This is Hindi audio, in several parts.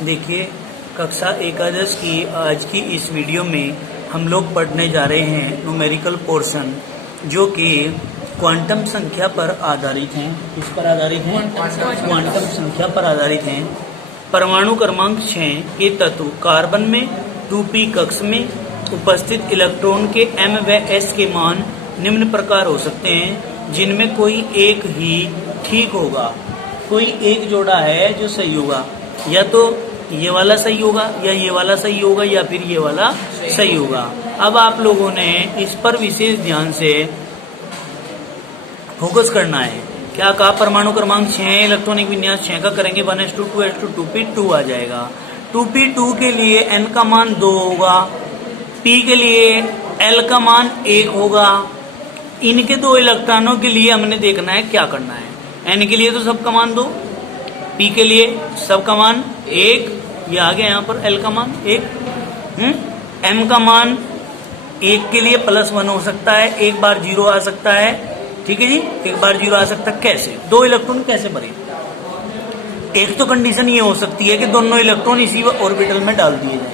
देखिए, कक्षा एकादश की आज की इस वीडियो में हम लोग पढ़ने जा रहे हैं न्यूमेरिकल पोर्शन, जो कि क्वांटम संख्या पर आधारित हैं। किस पर आधारित हैं? क्वांटम संख्या पर आधारित हैं। परमाणु क्रमांक 6 के तत्व कार्बन में 2p कक्ष में उपस्थित इलेक्ट्रॉन के m व s के मान निम्न प्रकार हो सकते हैं, जिनमें कोई एक ही ठीक होगा। कोई एक जोड़ा है जो सही होगा, या तो ये वाला सही होगा, या ये वाला सही होगा, या फिर ये वाला सही होगा। अब आप लोगों ने इस पर विशेष ध्यान से फोकस करना है। क्या कहा? परमाणु क्रमांक 6 इलेक्ट्रॉनिक विन्यास 6 का करेंगे 1s2 2s2 2p2 आ जाएगा। 2p2 के लिए n का मान 2 होगा, p के लिए l का मान 1 होगा। इनके दो इलेक्ट्रॉनों के लिए हमने देखना है क्या करना है। n के लिए तो सबका मान 2, p के लिए सबका मान 1, ये आ गया यहाँ पर l का मान 1, m का मान 1 के लिए +1 हो सकता है, एक बार 0 आ सकता है। ठीक है जी, एक बार 0 आ सकता है। कैसे? दो इलेक्ट्रॉन कैसे भरे? एक तो कंडीशन ये हो सकती है कि दोनों इलेक्ट्रॉन इसी ऑर्बिटल में डाल दिए जाए।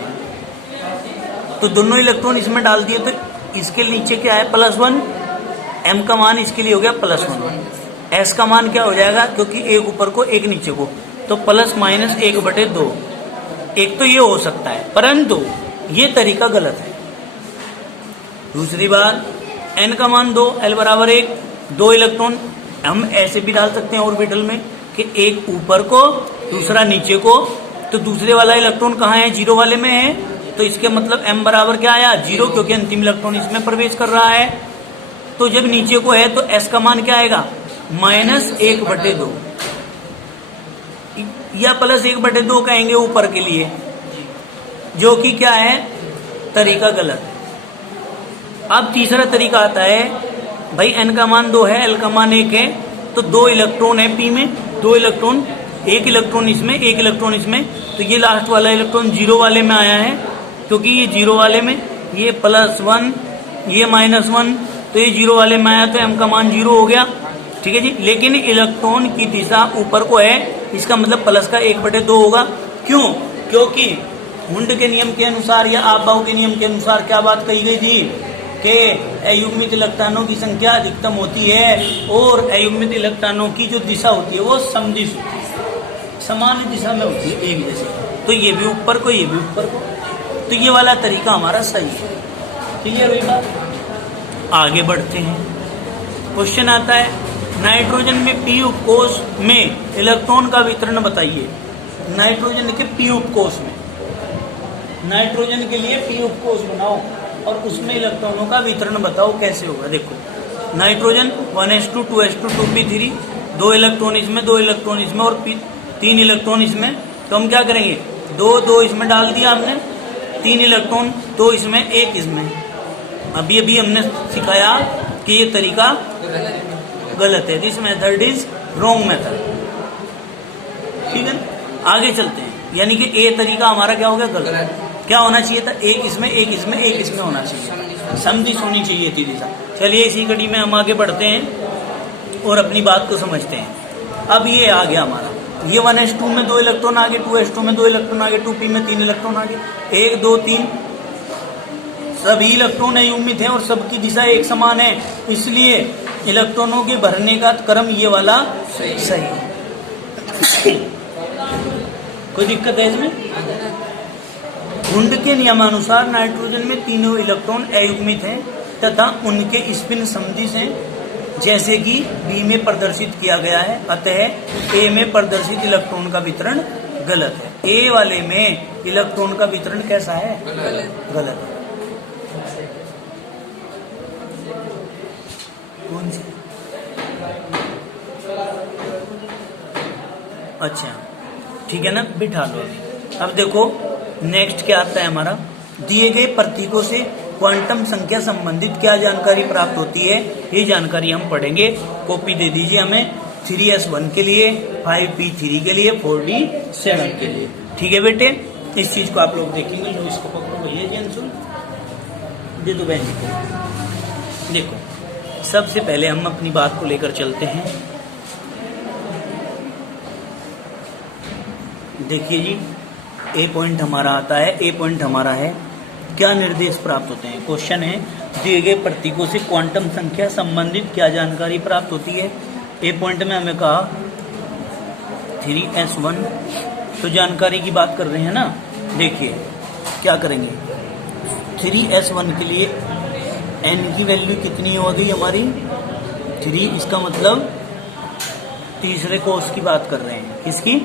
तो दोनों इलेक्ट्रॉन इसमें डाल दिए तो इसके नीचे क्या है? +1। m का मान इसके लिए हो गया +1। s का मान क्या हो जाएगा? क्योंकि एक ऊपर को एक नीचे को, तो ±1/2। एक तो ये हो सकता है, परंतु ये तरीका गलत है। दूसरी बात, n का मान 2, l बराबर 1, 2 इलेक्ट्रॉन हम ऐसे भी डाल सकते हैं ऑर्बिटल में कि एक ऊपर को दूसरा नीचे को। तो दूसरे वाला इलेक्ट्रॉन कहाँ है? 0 वाले में है, तो इसके मतलब m बराबर क्या आया? 0, क्योंकि अंतिम इलेक्ट्रॉन इसमें प्रवेश कर रहा है। तो जब नीचे को है तो s का मान क्या आएगा? -1/2, या +1/2 कहेंगे ऊपर के लिए, जो कि क्या है? तरीका गलत है। अब तीसरा तरीका आता है, भाई n का मान 2 है, l का मान 1 है, तो 2 इलेक्ट्रॉन है p में, 2 इलेक्ट्रॉन, एक इलेक्ट्रॉन इसमें, एक इलेक्ट्रॉन इसमें, तो ये लास्ट वाला इलेक्ट्रॉन 0 वाले में आया है, क्योंकि ये 0 वाले में, ये +1, ये -1, तो ये 0 वाले में आया, तो m का मान 0 हो गया। ठीक है जी, लेकिन इलेक्ट्रॉन की दिशा ऊपर को है, इसका मतलब प्लस का 1/2 होगा। क्यों? क्योंकि हुंड के नियम के अनुसार या आपबाउ के नियम के अनुसार क्या बात कही गई थी कि अयुग्मित इलेक्ट्रॉनों की संख्या अधिकतम होती है और अयुग्मित इलेक्ट्रॉनों की जो दिशा होती है वो समदिश होती है, समान दिशा में होती है, एक जैसे। तो ये भी ऊपर को, ये भी ऊपर को, तो ये वाला तरीका हमारा सही है। ठीक है, वही बात। आगे बढ़ते हैं। क्वेश्चन आता है, नाइट्रोजन में p उपकोष में इलेक्ट्रॉन का वितरण बताइए। नाइट्रोजन के p उपकोष में, नाइट्रोजन के लिए p उपकोष बनाओ और उसमें इलेक्ट्रॉनों का वितरण बताओ कैसे होगा। देखो, nitrogen 1s2 2s2 2p3, 2 electron इसमें, 2 इलेक्ट्रॉन इसमें और 3 इलेक्ट्रॉन इसमें। तो हम क्या करेंगे? 2 इसमें डाल दिया हमने, 3 इलेक्ट्रॉन, 2 इसमें, 1 इसमें। अभी हमने सिखाया कि ये तरीका गलत है, this method is wrong method. ठीक है, आगे चलते हैं। यानी कि ए तरीका हमारा क्या हो गया? गलत। क्या होना चाहिए था? एक इसमें, एक इसमें, एक इसमें होना चाहिए, समदिश होनी चाहिए थी दिशा। चलिए इसी कड़ी में हम आगे बढ़ते हैं और अपनी बात को समझते हैं। अब ये आ गया हमारा, ये 1s2 में 2 इलेक्ट्रॉन आगे, 2s2 में 2 इलेक्ट्रॉन आगे, 2p में 3 इलेक्ट्रॉन आगे, 1 2 3, सभी इलेक्ट्रॉन अयुग्मित हैं और सबकी दिशा एक समान है, इसलिए इलेक्ट्रॉनों के भरने का क्रम ये वाला सही है। कोई दिक्कत है इसमें? हुंड के नियमानुसार नाइट्रोजन में तीनों इलेक्ट्रॉन अयुग्मित हैं तथा उनके स्पिन समदिश हैं, जैसे कि बी में प्रदर्शित किया गया है। अतः ए में प्रदर्शित इलेक्ट्रॉन का वितरण गलत है। ए वाले में इलेक्ट्रॉन का वितरण कैसा है? गलत है। कौन सी? अच्छा, ठीक है ना, बिठा लो अभी। अब देखो नेक्स्ट क्या आता है हमारा, दिए गए प्रतीकों से क्वांटम संख्या संबंधित क्या जानकारी प्राप्त होती है, ये जानकारी हम पढ़ेंगे। कॉपी दे दीजिए हमें 3s1 के लिए, 5p3 के लिए, 4d7 के लिए। ठीक है बेटे, इस चीज को आप लोग देखेंगे। लो इसको पकड़ो भैया जी, अंशुल दे दो बहन जी को। देखो, सबसे पहले हम अपनी बात को लेकर चलते हैं। देखिए जी, ए पॉइंट हमारा आता है, ए पॉइंट हमारा है। क्या निर्देश प्राप्त होते हैं? क्वेश्चन है दिए गए प्रतीकों से क्वांटम संख्या संबंधित क्या जानकारी प्राप्त होती है? ए पॉइंट में हमें कहा 3s1, तो जानकारी की बात कर रहे हैं ना। देखिए क्या करेंगे, 3s1 के लिए n की वैल्यू कितनी हो गई हमारी 3, इसका मतलब तीसरे कोष की बात कर रहे हैं। किसकी?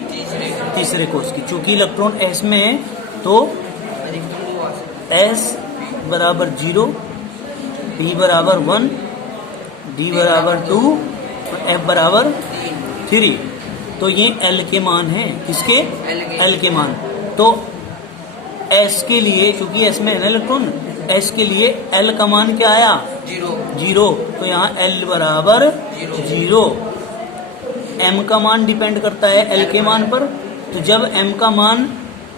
तीसरे कोष की। चूंकि इलेक्ट्रॉन s में है तो s बराबर 0, p बराबर 1, d बराबर 2 और f बराबर 3। तो ये l के मान है। किसके? l के मान। तो s के लिए, क्योंकि s में है ना इलेक्ट्रॉन, s के लिए l का मान क्या आया? 0। तो यहाँ l बराबर 0। m का मान डिपेंड करता है l के मान पर। तो जब m का मान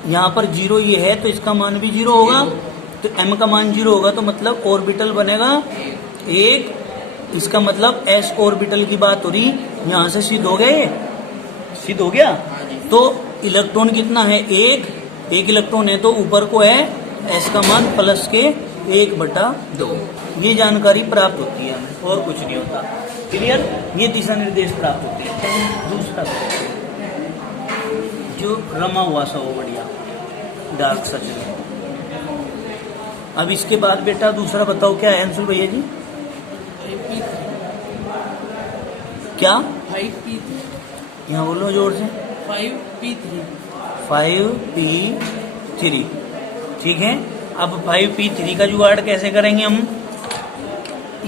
यहाँ पर 0 ये है तो इसका मान भी 0 होगा। तो m का मान 0 होगा तो मतलब ऑर्बिटल बनेगा 1। इसका मतलब s ऑर्बिटल की बात हो रही। यहाँ से सिद्ध हो गए, सिद्ध हो गया। तो इलेक्ट्रॉन कितना है? 1 इलेक्ट्रॉन है तो ऊपर को है s का मान प्लस के 1/2। ये जानकारी प्राप्त होती है हमें, और कुछ नहीं होता। क्लियर? ये दिशा निर्देश प्राप्त होते हैं। दूसरा जो रमा हुआ सा वो बढ़िया डार्क सच में। अब इसके बाद बेटा दूसरा बताओ क्या है अंशुल भैया जी? क्या? 5p3। यहाँ बोलो जोर से। 5p3। ठीक है। अब 5p3 का जुगाड़ कैसे करेंगे हम?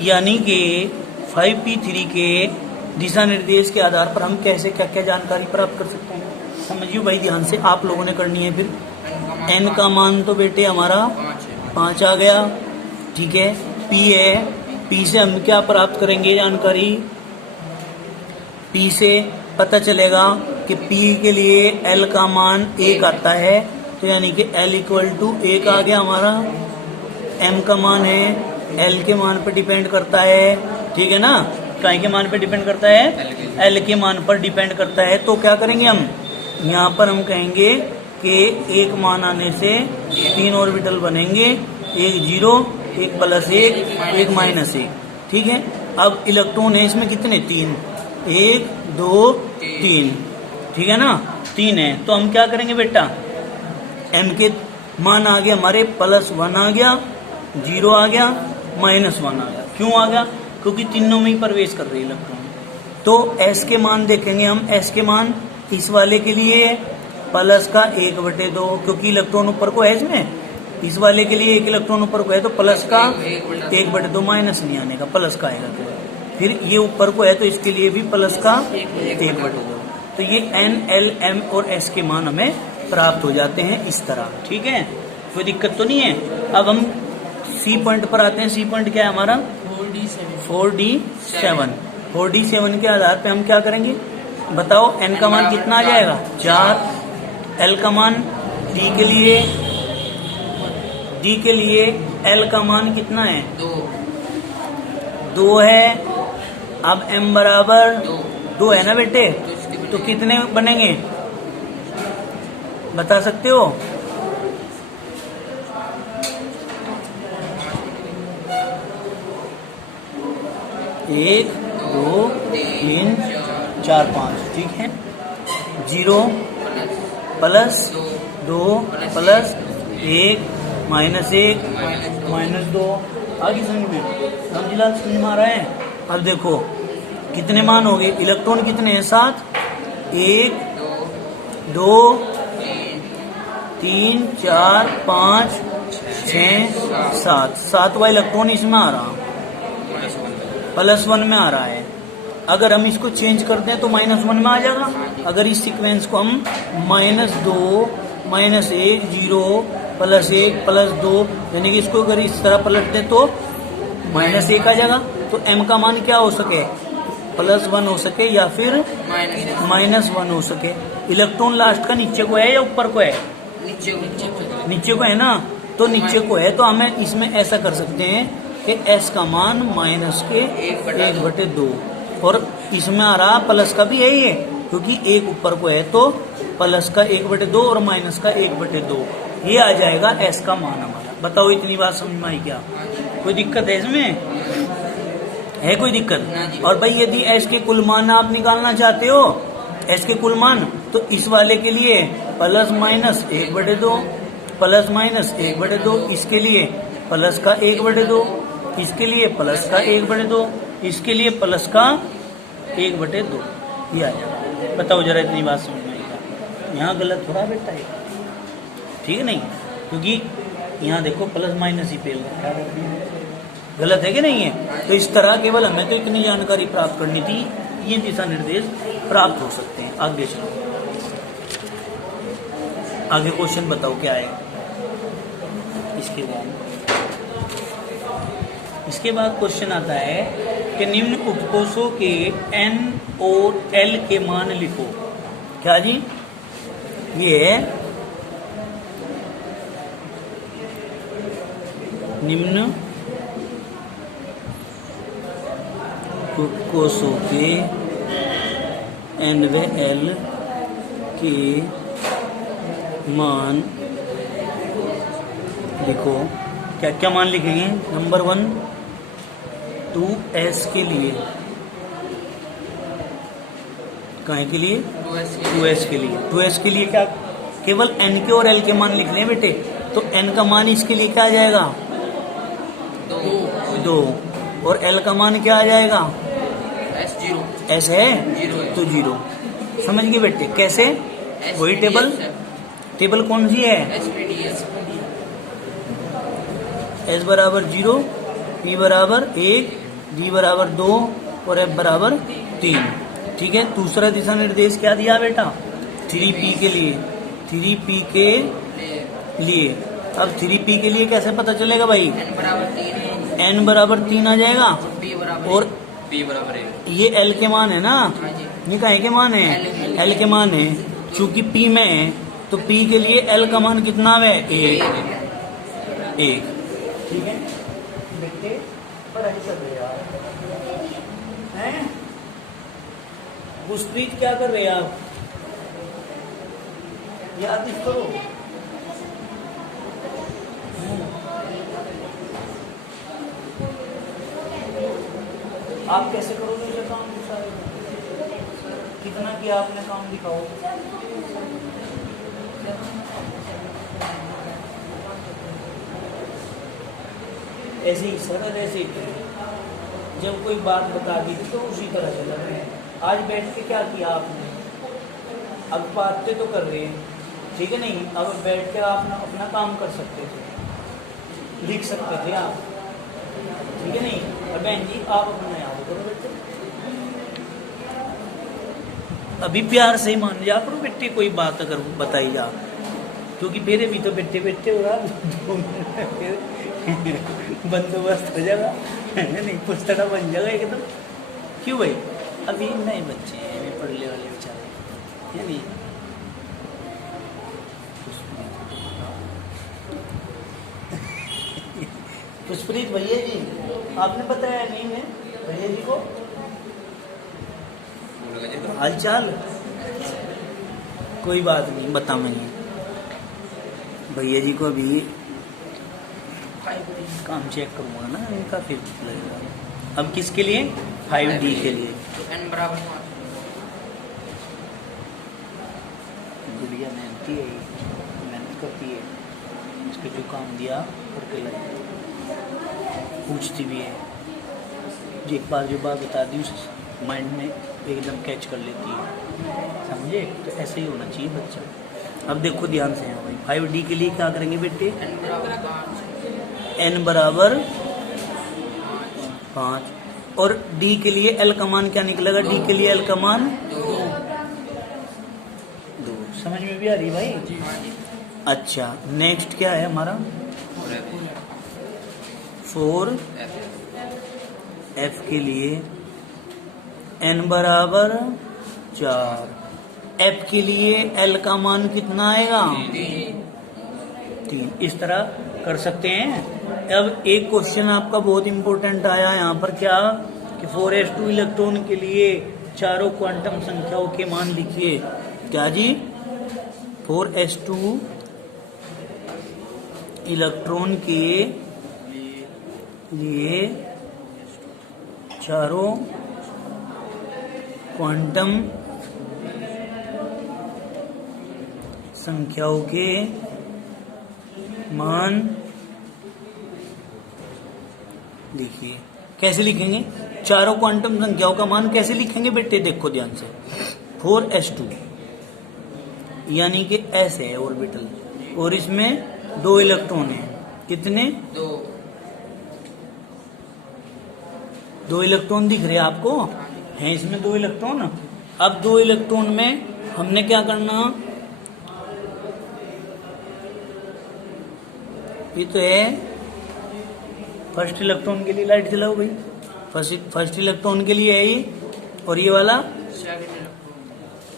यानी कि 5p3 के दिशा निर्देश के आधार पर हम कैसे क्या क्या जानकारी प्राप्त कर सकते हैं, समझिए भाई ध्यान से। आप लोगों ने करनी है। फिर n का मान तो बेटे हमारा 5 आ गया। ठीक है। p है, p से हम क्या प्राप्त करेंगे जानकारी? p से पता चलेगा कि p के लिए l का मान 1 आता है। तो यानी कि l = 1 आ गया हमारा। m का मान है, l के मान पर डिपेंड करता है। ठीक है ना? काय के मान पर डिपेंड करता है? l के मान पर डिपेंड करता है। तो क्या करेंगे हम? यहाँ पर हम कहेंगे कि 1 मान आने से 3 ऑर्बिटल बनेंगे, 1 0, 1 +1, 1 -1। ठीक है। अब इलेक्ट्रॉन है इसमें कितने? 3, 1 2 3। ठीक है ना? 3 है। तो हम क्या करेंगे बेटा? m के मान आ गया हमारे +1 आ गया, 0 आ गया, -1 आ गया। क्यों आ गया? क्योंकि तीनों में ही प्रवेश कर रहे हैं इलेक्ट्रॉन। तो s के मान देखेंगे हम। s के मान इस वाले के लिए प्लस का 1/2, क्योंकि इलेक्ट्रॉन ऊपर को है इसमें। इस वाले के लिए 1 इलेक्ट्रॉन ऊपर को है तो प्लस का 1/2, माइनस नहीं आने का, प्लस का आएगा। फिर ये ऊपर को है तो इसके लिए भी प्लस का 1/2। तो ये n, l, m और s के मान हमें प्राप्त हो जाते हैं इस तरह। ठीक है, कोई दिक्कत तो नहीं है। अब हम C पॉइंट पर आते हैं। C पॉइंट क्या है हमारा? 4d7। 4d7 के आधार पे हम क्या करेंगे बताओ? n का मान कितना आ जाएगा? 4। l का मान d के लिए l का मान कितना है? 2 है। अब m बराबर 2 है ना बेटे? तो कितने बनेंगे बता सकते हो? एक, 2, 3, 4, 5। ठीक है। 0 +2 +1 -1 -2। आगे समझ में रामजीलाल समझ में आ रहा है? अब देखो कितने मान हो गए? इलेक्ट्रॉन कितने हैं? 7। 1 2 3 4 5 6 7। 7वां इलेक्ट्रॉन इसमें आ रहा, +1 में आ रहा है। अगर हम इसको चेंज करते हैं तो -1 में आ जाएगा। अगर इस सीक्वेंस को हम -2 -1 0 +1 +2 यानी कि इसको अगर इस तरह पलट दें तो -1 आ जाएगा। तो m का मान क्या हो सके? +1 हो सके या फिर -1 हो सके। इलेक्ट्रॉन लास्ट का नीचे को है या ऊपर को है? नीचे को है ना? तो नीचे को है तो हमें इसमें ऐसा कर सकते हैं कि s का मान -1/2 और इसमें आ रहा प्लस का भी है ये, क्योंकि एक ऊपर को है तो प्लस का 1/2 और माइनस का 1/2 ये आ जाएगा एस का मान हमारा। बताओ इतनी बात समझ में आई क्या? कोई दिक्कत है इसमें? है कोई दिक्कत? और भाई यदि एस के कुल मान आप निकालना चाहते हो, एस के कुल मान, तो इस वाले के लिए प्लस माइनस 1/2, प्लस माइनस 1/2, इसके लिए प्लस का 1/2, इसके लिए प्लस का 1/2, इसके लिए प्लस का 1/2, ये आ जाएगा। बताओ जरा इतनी बात समझ में आई क्या? यहाँ गलत हो रहा बेटा है, ठीक है नहीं? क्योंकि यहाँ देखो प्लस माइनस ही फेल है, गलत है कि नहीं है? तो इस तरह केवल हमें तो इतनी जानकारी प्राप्त करनी थी, ये दिशा निर्देश प्राप्त हो सकते हैं। आगे चलो, आगे क्वेश्चन बताओ क्या है इसके बाद क्वेश्चन आता है कि निम्न उपकोषों के n और l के मान लिखो। क्या जी? ये निम्न उपकोषों के n व l के मान लिखो। क्या क्या मान लिखेंगे? नंबर 1 2s के लिए, काहे के लिए? 2s के लिए। 2s के लिए क्या केवल n के और l के मान लिख लें बेटे? तो n का मान इसके लिए क्या आ जाएगा? 2 और l का मान क्या आ जाएगा? s है तो 0। समझ गए बेटे? कैसे? वही टेबल कौन सी है? s बराबर 0, p बराबर 1, d बराबर 2 और f बराबर 3। ठीक है। दूसरा दिशा निर्देश क्या दिया बेटा? 3p के लिए, 3p के लिए। अब 3p के लिए कैसे पता चलेगा भाई? n बराबर 3 आ जाएगा और p बराबर 1। ये l के मान है ना, ये काहे के मान है? l के मान है। चूंकि p में है तो p के लिए l का मान कितना है? 1। ठीक है बेटे, पढ़ाई कर रहे हैं? गुरप्रीत क्या कर रहे हैं आप? याद करो। आप कैसे करोगे ये काम? कितना किया आपने काम? दिखाओ। ऐसे ही सर, ऐसे ही जब कोई बात बता दी तो उसी तरह चल रहे हैं। आज बैठ के क्या किया आपने? अब बातें तो कर रहे हैं, ठीक है नहीं? अब बैठ के आप अपना काम कर सकते थे, लिख सकते थे आप, ठीक है नहीं? और बहन जी आप अपना याद करो बेटे, अभी प्यार से ही मान जा करो बेटे, कोई बात अगर बताई जा, क्योंकि मेरे भी तो बेटे बेटे हो रहा बंदोबस्त हो जाएगा नहीं, पुस्तका बन जाएगा एकदम। क्यों भाई? अभी नए बच्चे हैं, पढ़ने वाले बेचारे है नहीं। पुष्परीत भैया जी, आपने बताया नहीं है भैया जी को हालचाल? कोई बात नहीं, बताऊंगी भैया जी को। अभी काम चेक करूंगा ना इनका, फिर लगेगा। अब किसके लिए? 5D के लिए। n बराबर 5। गुड़िया मेहनती है, मेहनत करती है, इसको जो काम दिया करके लाई, पूछती भी है। एक बार जो बात बता दी उस माइंड में एकदम कैच कर लेती है, समझे? तो ऐसे ही होना चाहिए बच्चा। अब देखो ध्यान से भाई, 5D के लिए क्या करेंगे बेटे? n बराबर 5 और d के लिए l का मान क्या निकलेगा? d के लिए l का मान 2। समझ में भी आ रही भाई? अच्छा, नेक्स्ट क्या है हमारा? 4 f के लिए n बराबर 4। f के लिए l का मान कितना आएगा? 3। इस तरह कर सकते हैं। अब एक क्वेश्चन आपका बहुत इंपॉर्टेंट आया यहाँ पर, क्या कि 4s2 इलेक्ट्रॉन के लिए चारों क्वांटम संख्याओं के मान लिखिए। क्या जी? 4s2 इलेक्ट्रॉन के लिए चारों क्वांटम संख्याओं के मान देखिए। कैसे लिखेंगे? चारों क्वांटम संख्याओं का मान कैसे लिखेंगे बेटे? देखो ध्यान से। 4s2 यानी कि s है ऑर्बिटल और इसमें 2 इलेक्ट्रॉन है। कितने? 2 इलेक्ट्रॉन दिख रहे हैं आपको? हैं इसमें 2 इलेक्ट्रॉन। अब 2 इलेक्ट्रॉन में हमने क्या करना? ये तो है फर्स्ट इलेक्ट्रॉन के लिए। लाइट जलाओ भाई। फर्स्ट इलेक्ट्रॉन के लिए है ये, और ये वाला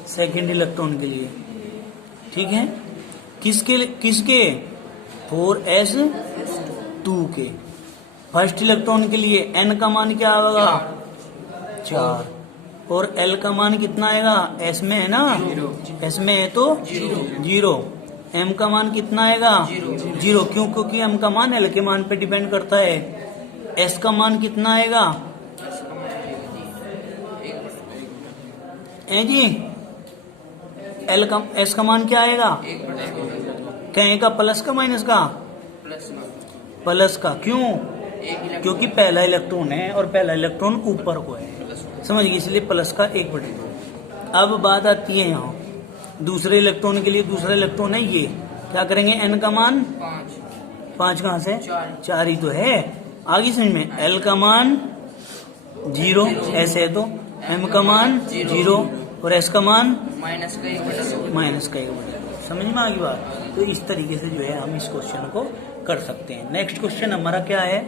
सेकंड इलेक्ट्रॉन के लिए। ठीक है? किसके? 4s2 के। फर्स्ट इलेक्ट्रॉन के लिए n का मान क्या आएगा? 4। और l का मान कितना आएगा? s में है ना? s में है तो 0। m का मान कितना आएगा? 0। क्यों? क्योंकि m का मान l के मान पे डिपेंड करता है। s का मान कितना आएगा? जी s का मान क्या आएगा? क्या का? प्लस का माइनस का? प्लस का। क्यों? क्योंकि पहला इलेक्ट्रॉन है और पहला इलेक्ट्रॉन ऊपर को है। समझ गए? इसलिए प्लस का 1/2। अब बात आती है यहाँ दूसरे इलेक्ट्रॉन के लिए। दूसरा इलेक्ट्रॉन है ये। क्या करेंगे? n का मान 5 कहाँ से? 4 ही तो है। आगे समझ में। l का मान 0 ऐसे है तो m का मान 0 और s का मान माइनस का 1/2। समझ में आ गई बात? तो इस तरीके से जो है हम इस क्वेश्चन को कर सकते हैं। नेक्स्ट क्वेश्चन हमारा क्या है?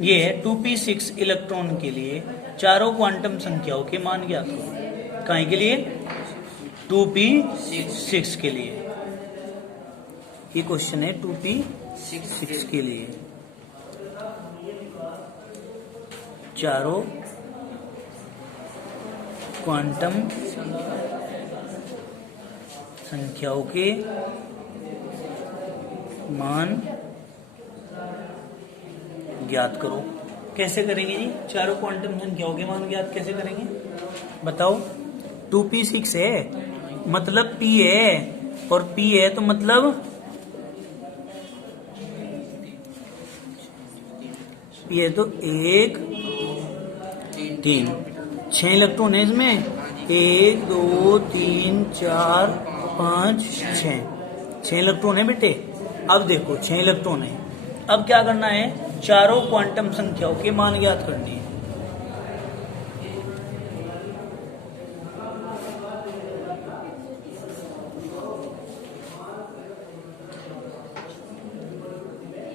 ये है 2p6 इलेक्ट्रॉन के लिए चारों क्वांटम संख्याओं के मान ज्ञात करो। काहे के लिए? 2p6 के लिए। ये क्वेश्चन है 2p6 के लिए चारों क्वांटम संख्याओं के मान ज्ञात करो। कैसे करेंगे जी? चारों क्वांटम संख्याओं के मान ज्ञात कैसे करेंगे बताओ? 2p6 है मतलब p है, और p है तो मतलब p है तो 1 3 6 इलेक्ट्रॉन है इसमें। 1 2 3 4 5 6 इलेक्ट्रॉन है बेटे। अब देखो 6 इलेक्ट्रॉन है। अब क्या करना है? चारों क्वांटम संख्याओं के मान ज्ञात करनी है।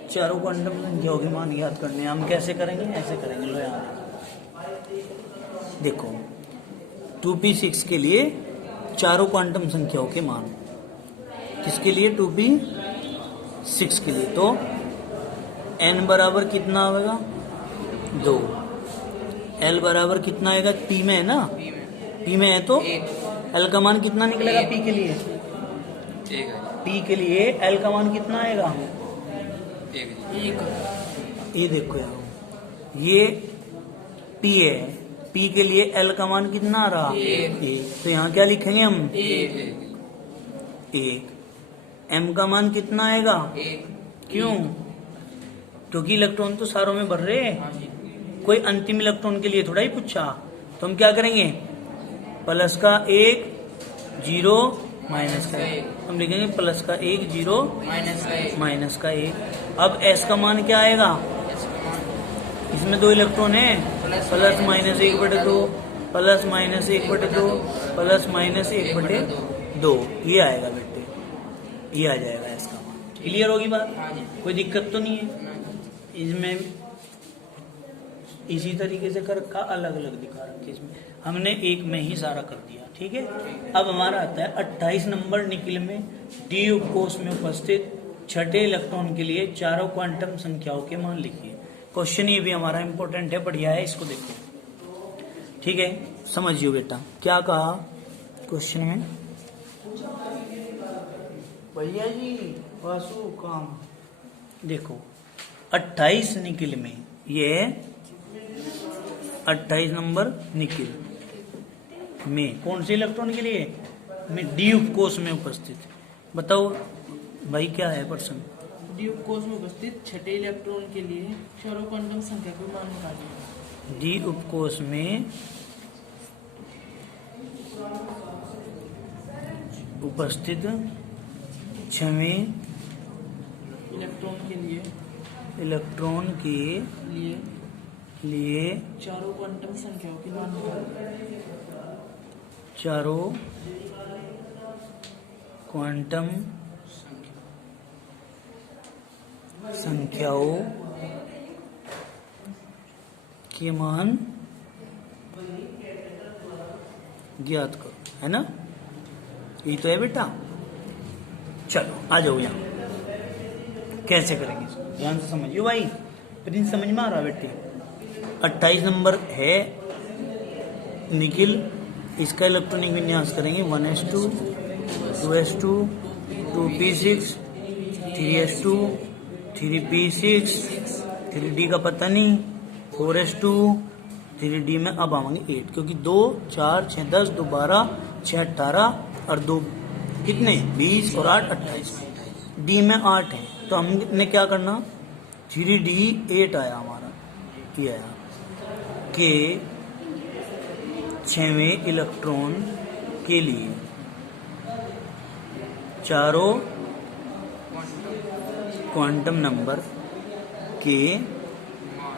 चारों क्वांटम संख्याओं के मान ज्ञात करने हैं। हम कैसे करेंगे? ऐसे करेंगे। लो यहाँ देखो 2p6 के लिए चारों क्वांटम संख्याओं के मान। किसके लिए? 2p6 के लिए। तो n बराबर कितना आएगा? 2। l बराबर कितना आएगा? p में है ना? p में है तो l का मान कितना निकलेगा? p के लिए p के लिए l का मान कितना आएगा? 1। ये देखो यार, ये p है। p के लिए l का मान कितना आ रहा? 1। तो यहाँ क्या लिखेंगे हम? 1। m का मान कितना आएगा? 1। क्यों? क्योंकि इलेक्ट्रॉन तो सारों में भर रहे हैं। कोई अंतिम इलेक्ट्रॉन के लिए थोड़ा ही पूछा। तो हम क्या करेंगे? प्लस का 1 0 माइनस का 1। हम लिखेंगे प्लस का 1 0 माइनस का 1। अब s का मान क्या आएगा? इसमें 2 इलेक्ट्रॉन है। Plus minus 1/2 plus minus 1/2 plus minus 1/2। ये आएगा बेटे, ये आ जाएगा s का मान। क्लियर होगी बात? कोई दिक्कत तो नहीं है इसमें? इसी तरीके से कर रखा, अलग अलग दिखा रखे। इसमें हमने एक में ही सारा कर दिया। ठीक है? अब हमारा आता है 28 नंबर निकिल में डी कोष में उपस्थित छठे इलेक्ट्रॉन के लिए चारों क्वांटम संख्याओं के मान लिखिए। क्वेश्चन ये भी हमारा इंपॉर्टेंट है, बढ़िया है, इसको देखो। ठीक है, समझियो बेटा क्या कहा क्वेश्चन में। भैया जी वासु काम देखो 28 निकिल में ये 28 नंबर निकिल में कौन से इलेक्ट्रॉन के लिए में डी उपकोष में उपस्थित, बताओ भाई क्या है प्रश्न। डी उपकोष में उपस्थित छठे इलेक्ट्रॉन के लिए क्षारो क्वांटम संख्या को मान निकालिए। डी उपकोष में उपस्थित छवें इलेक्ट्रॉन के लिए चारों क्वांटम संख्याओं की मान निकालिए। चारों क्वांटम संख्याओं के मान ज्ञात करो, है ना, यही तो है बेटा। चलो आ जाओ यहाँ, कैसे करेंगे ध्यान से समझियो भाई, प्रिंस समझ में आ रहा बेटे। 28 नंबर है निकिल, इसका इलेक्ट्रॉनिक विन्यास करेंगे 1s2 2s2 2p6 3s2 3p6 3d का पता नहीं 4s2 3d में अब आवांगे 8, क्योंकि 2 4 6 10 2 12 6 18 और 2 कितने 20 और 8 28, डी में 8 है तो हमने क्या करना 3d 8 आया हमारा, ये आया के 6वें इलेक्ट्रॉन के लिए चारों क्वांटम नंबर के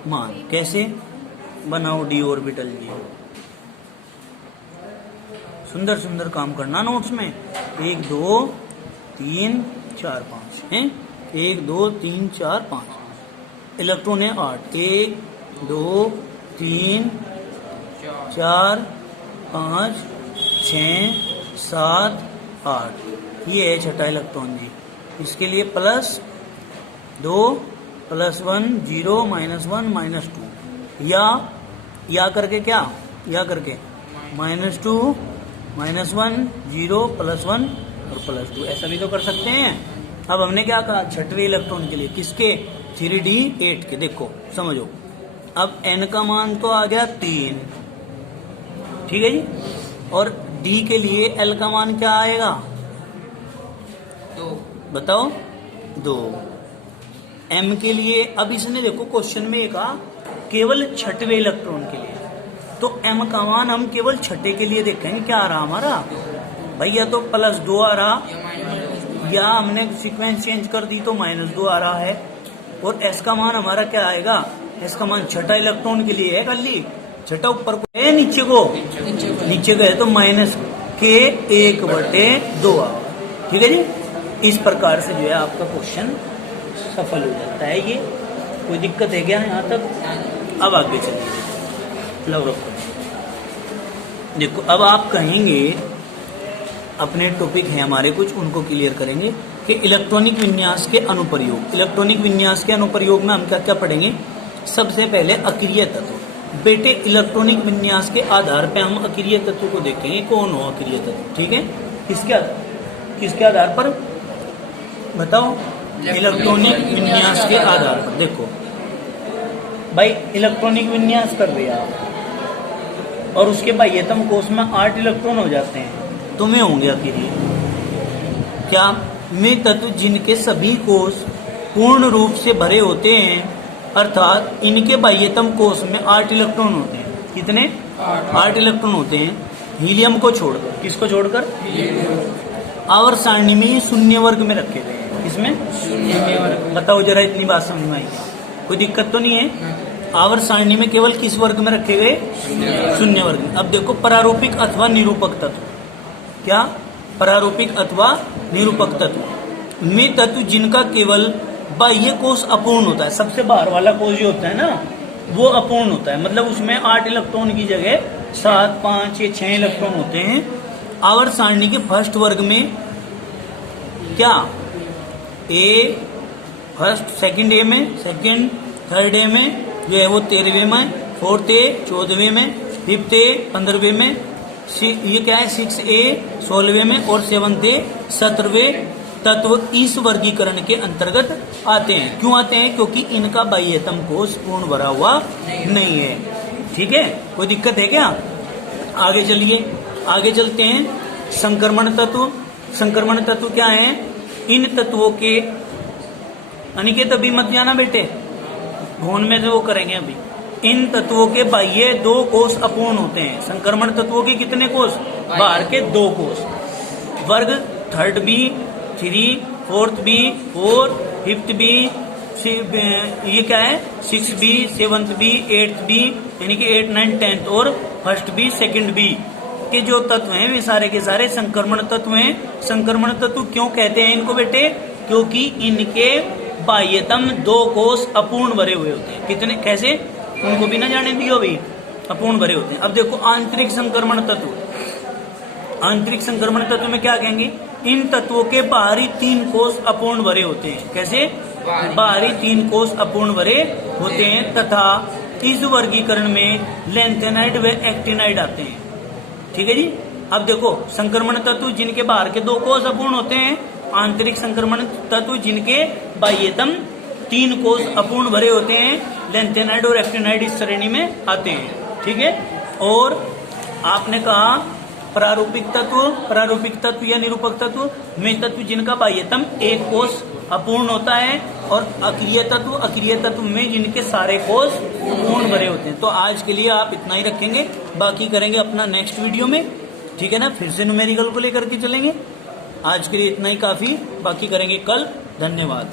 मान कैसे बनाओ डी ऑर्बिटल जी। सुंदर सुंदर काम करना नोट्स में, 1 2 3 4 5 है, 1 2 3 4 5 इलेक्ट्रॉन है 8, 1 2 3 4 5 6 7 8, ये है छठा इलेक्ट्रॉन जी। इसके लिए +2 +1 0 -1 -2 या करके क्या या करके -2 -1 0 +1 और +2 ऐसा भी तो कर सकते हैं। अब हमने क्या कहा छठवें इलेक्ट्रॉन के लिए किसके 3d 8 के, देखो समझो अब n का मान तो आ गया 3, ठीक है जी, और d के लिए l का मान क्या आएगा 2, बताओ 2, m के लिए अब इसने देखो क्वेश्चन में ये कहा केवल छठवें इलेक्ट्रॉन के लिए, तो m का मान हम केवल छठे के लिए देखेंगे क्या आ रहा हमारा भैया, तो +2 आ रहा या हमने सीक्वेंस चेंज कर दी तो -2 आ रहा है, और s का मान हमारा क्या आएगा, s का मान छठा इलेक्ट्रॉन के लिए है खाली, छठा ऊपर को है नीचे को है तो -k1/2 आ, ठीक है जी। इस प्रकार से जो है आपका क्वेश्चन सफल हो जाता है। ये कोई दिक्कत है क्या यहाँ तक, अब आगे चलिए लो रखो। देखो अब आप कहेंगे अपने टॉपिक है हमारे कुछ उनको क्लियर करेंगे कि इलेक्ट्रॉनिक विन्यास के अनुप्रयोग। इलेक्ट्रॉनिक विन्यास के अनुप्रयोग में हम क्या क्या पढ़ेंगे, सबसे पहले अक्रिय तत्व। बेटे इलेक्ट्रॉनिक विन्यास के आधार पे हम अक्रिय तत्व को देखेंगे कौन हो अक्रिय तत्व, ठीक है, किसके आधार पर बताओ, इलेक्ट्रॉनिक विन्यास के आधार पर। देखो भाई इलेक्ट्रॉनिक विन्यास कर रहे आप और उसके बाह्यतम कोष में 8 इलेक्ट्रॉन हो जाते हैं, तो में होंगे अक्रिय क्या में तत्व जिनके सभी कोष पूर्ण रूप से भरे होते हैं, अर्थात इनके बाह्यतम कोष में 8 इलेक्ट्रॉन होते हैं। कितने 8 इलेक्ट्रॉन होते हैं, हीलियम को छोड़कर। किसको छोड़कर, आवर्त सारणी में शून्य वर्ग में रखे गए हैं। इसमें शून्य वर्ग, बताओ जरा इतनी बात समझ में आई, कोई दिक्कत तो नहीं है। आवर्त सारणी में केवल किस वर्ग में रखे गए, शून्य वर्ग में। अब देखो प्रारूपिक अथवा निरूपक तत्व, क्या प्रारूपिक अथवा निरूपक तत्व में तत्व जिनका केवल बाह्य कोष अपूर्ण होता है, सबसे बाहर वाला कोष जो होता है ना वो अपूर्ण होता है, मतलब उसमें 8 इलेक्ट्रॉन की जगह 7 5 या 6 इलेक्ट्रॉन होते हैं। आवर्त सारणी के फर्स्ट वर्ग में क्या ए फर्स्ट, सेकंड ए में, सेकंड थर्ड ए में जो है वो 13वें में, फोर्थ ए 14वें में, फिफ्थ ए 15वें में, ये क्या है 6A 16वें में और 7th A 17वें तत्व इस वर्गीकरण के अंतर्गत आते हैं। क्यों आते हैं? क्योंकि इनका बाह्यतम कोश पूर्ण भरा हुआ नहीं है। ठीक है, कोई दिक्कत है क्या? आगे चलिए, आगे चलते हैं। संक्रमण तत्व, संक्रमण तत्व क्या है? इन तत्वों के, अनिकेत अभी मत जाना बेटे, घोन में से वो करेंगे अभी। इन तत्वों के बाह्य 2 कोष अपूर्ण होते हैं। संक्रमण तत्वों के कितने कोष? बाहर के 2 कोष। वर्ग 3rd B 3, 4th B 4, 5th B, ये क्या है 6B, 7th B, 8th B, यानी कि 8, 9, 10th और 1st B, 2nd B के जो तत्व हैं वे सारे के सारे संक्रमण तत्व हैं। संक्रमण तत्व क्यों कहते हैं इनको बेटे? क्योंकि इनके बाह्यतम 2 कोष अपूर्ण भरे हुए होते हैं। कितने, कैसे? उनको भी ना जाने दियो अभी, अपूर्ण भरे होते हैं। अब देखो आंतरिक संक्रमण तत्व, आंतरिक संक्रमण तत्व में क्या कहेंगे? इन तत्वों के बाहरी 3 कोष अपूर्ण भरे होते हैं। कैसे? बाहरी 3 कोष अपूर्ण भरे होते हैं तथा इस वर्गीकरण में लैंथेनाइड व एक्टिनाइड आते हैं। ठीक है जी। अब देखो संक्रमण तत्व जिनके बाहर के 2 कोष अपूर्ण होते हैं, आंतरिक संक्रमण तत्व जिनके बाह्यतम 3 कोष अपूर्ण भरे होते हैं, लैंथेनाइड और एक्टिनाइड इस श्रेणी में आते हैं। ठीक है। और आपने कहा प्रारूपिक तत्व या निरूपक तत्व में तत्व जिनका बाह्यतम 1 कोष अपूर्ण होता है, और अक्रिय तत्व में जिनके सारे कोष पूर्ण भरे होते हैं। तो आज के लिए आप इतना ही रखेंगे, बाकी करेंगे अपना नेक्स्ट वीडियो में। ठीक है ना, फिर से न्यूमेरिकल को लेकर के चलेंगे। आज के लिए इतना ही काफी, बाकी करेंगे कल। धन्यवाद।